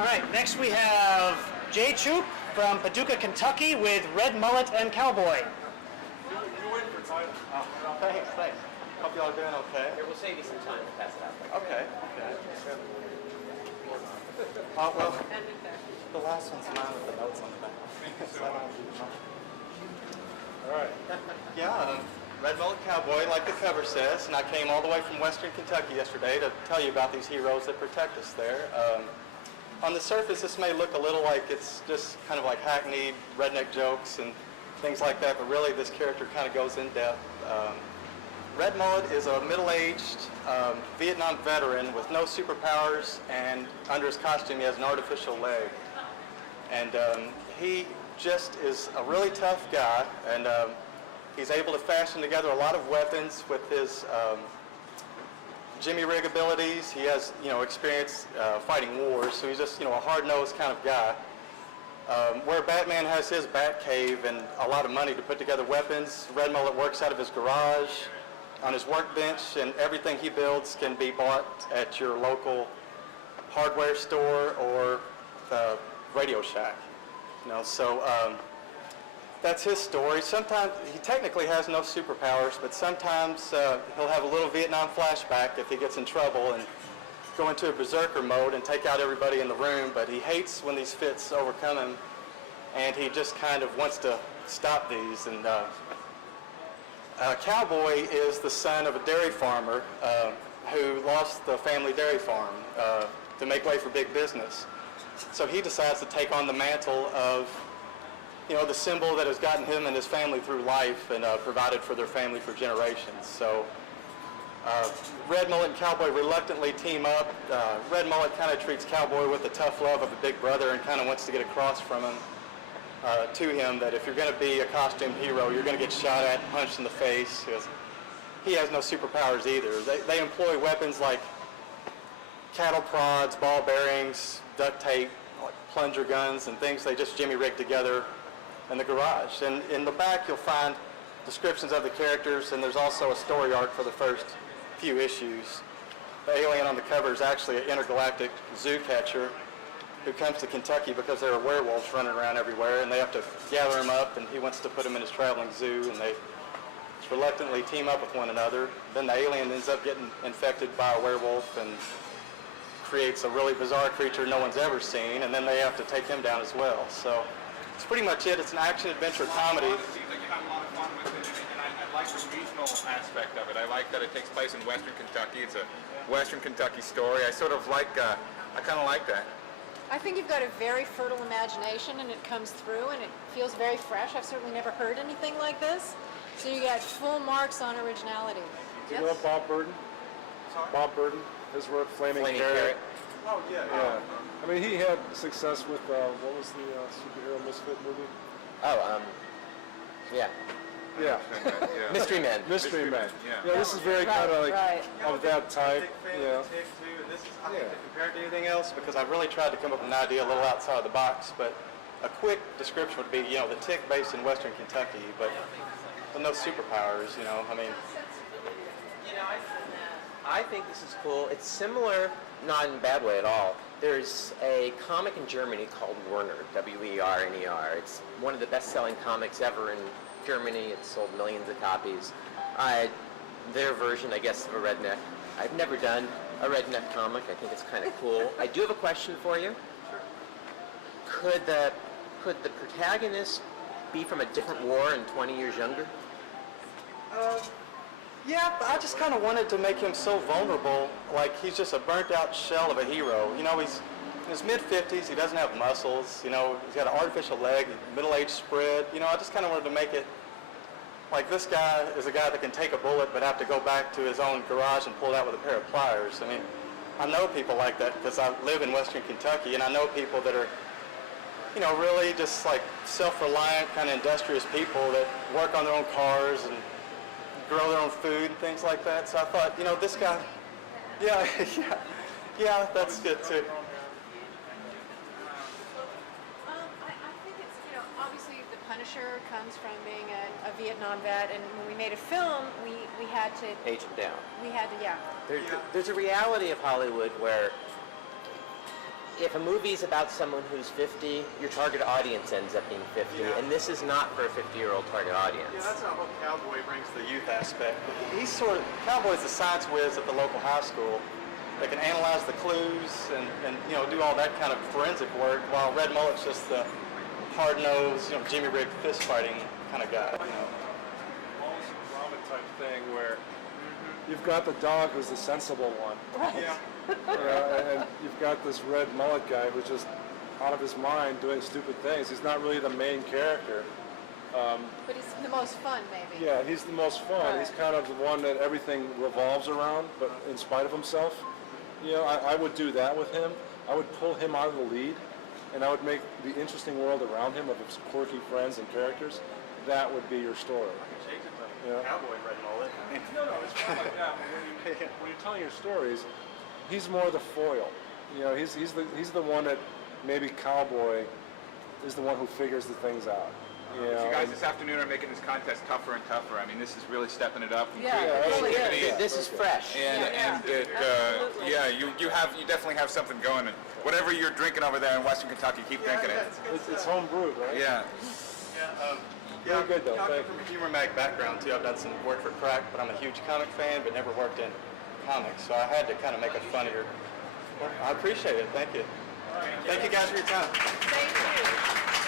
All right, next we have Jay Chuppe from Paducah, Kentucky with Red Mullet and Cowboy. You're waiting for title. Oh, thanks. Hope y'all are doing okay. Here, we'll save you some time to pass it out. Okay. Oh, well, the last one's mine with the notes on the back. All right. Yeah, Red Mullet Cowboy, like the cover says, and I came all the way from Western Kentucky yesterday to tell you about these heroes that protect us there. On the surface, this may look a little like it's just kind of like hackneyed redneck jokes and things like that, but really this character kind of goes in depth. Red Mullet is a middle-aged Vietnam veteran with no superpowers, and under his costume he has an artificial leg. And he just is a really tough guy, and he's able to fashion together a lot of weapons with his jimmy rig abilities. He has, experience fighting wars, so he's just, a hard-nosed kind of guy. Where Batman has his bat cave and a lot of money to put together weapons, Red Mullet works out of his garage, on his workbench, and everything he builds can be bought at your local hardware store or the Radio Shack. So that's his story. Sometimes he technically has no superpowers, but sometimes he'll have a little Vietnam flashback if he gets in trouble and go into a berserker mode and take out everybody in the room. But he hates when these fits overcome him, and he just kind of wants to stop these. And Cowboy is the son of a dairy farmer who lost the family dairy farm to make way for big business. So he decides to take on the mantle of, the symbol that has gotten him and his family through life and provided for their family for generations. So Red Mullet and Cowboy reluctantly team up. Red Mullet kind of treats Cowboy with the tough love of a big brother and kind of wants to get across from him. To him that if you're going to be a costume hero, you're going to get shot at, punched in the face. He has no superpowers either. They employ weapons like cattle prods, ball bearings, duct tape, like plunger guns, and things they just jimmy rig together in the garage. And in the back, you'll find descriptions of the characters, and there's also a story arc for the first few issues. The alien on the cover is actually an intergalactic zoo catcher who comes to Kentucky because there are werewolves running around everywhere, and they have to gather him up, and he wants to put him in his traveling zoo, and they reluctantly team up with one another. Then the alien ends up getting infected by a werewolf and creates a really bizarre creature no one's ever seen, and then they have to take him down as well. So it's pretty much it. It's an action-adventure comedy. It seems like you have a lot of fun with it, and I like the regional aspect of it. I like that it takes place in Western Kentucky. It's a Western Kentucky story. I kind of like that. I think you've got a very fertile imagination, and it comes through, and it feels very fresh. I've certainly never heard anything like this. So you got full marks on originality. Do you know Bob Burden? Sorry? Bob Burden, his work, Flaming Carrot. Oh, yeah. I mean, he had success with, what was the superhero misfit movie? Yeah. Yeah. Mystery Men. Mystery Men. Yeah. This is very kind of like of that type. Yeah. Tick too, and this is, I think, compared to anything else, because I've really tried to come up with an idea a little outside of the box, but a quick description would be, the Tick based in Western Kentucky, but no superpowers, I mean. I think this is cool. It's similar, not in a bad way at all. There's a comic in Germany called Werner, W-E-R-N-E-R. It's one of the best-selling comics ever in Germany. It's sold millions of copies. Their version, I guess, of a redneck. I've never done a redneck comic. I think it's kind of cool. I do have a question for you. Could the protagonist be from a different war and 20 years younger? Yeah, but I just kind of wanted to make him so vulnerable, like he's just a burnt-out shell of a hero. He's in his mid-50s, he doesn't have muscles, he's got an artificial leg, middle-aged spread. I just kind of wanted to make it like this guy is a guy that can take a bullet but have to go back to his own garage and pull it out with a pair of pliers. I mean, I know people like that because I live in Western Kentucky, and I know people that are, really just like self-reliant, kind of industrious people that work on their own cars and grow their own food and things like that. So I thought, this guy, yeah, that's good too. I think it's, obviously the Punisher comes from being a Vietnam vet, and when we made a film, we had to Age him down. We had to, There's a reality of Hollywood where if a movie's about someone who's 50, your target audience ends up being 50, Yeah. and this is not for a 50-year-old target audience. Yeah, that's how Cowboy brings the youth aspect. He's Cowboy's the science whiz at the local high school that can analyze the clues and do all that kind of forensic work, while Red Mullet's just the hard-nosed, Jimmy Rig fist-fighting kind of guy. Almost a drama type thing where you've got the dog who's the sensible one. Yeah. And you've got this Red Mullet guy who's just out of his mind doing stupid things. He's not really the main character. But he's the most fun, maybe. Yeah, he's the most fun. Right. He's kind of the one that everything revolves around, but in spite of himself. I would do that with him. I would pull him out of the lead, and I would make the interesting world around him of his quirky friends and characters. That would be your story. Yeah. Cowboy Red Mullet. No, it's not like that. But when you're telling your stories, he's more the foil. He's the one that maybe Cowboy is the one who figures the things out. You guys this afternoon are making this contest tougher and tougher. I mean, this is really stepping it up. And Yeah, it really creativity. is. This is fresh. And it, you definitely have something going. And whatever you're drinking over there in Western Kentucky, keep drinking it. It's home brewed, right? Yeah. Very good, though. I'm Thank from a humor mag background too. I've done some work for Crack, but I'm a huge comic fan, but never worked in comics, so I had to kind of make it funnier. I appreciate it. Thank you. Thank you guys for your time. Thank you.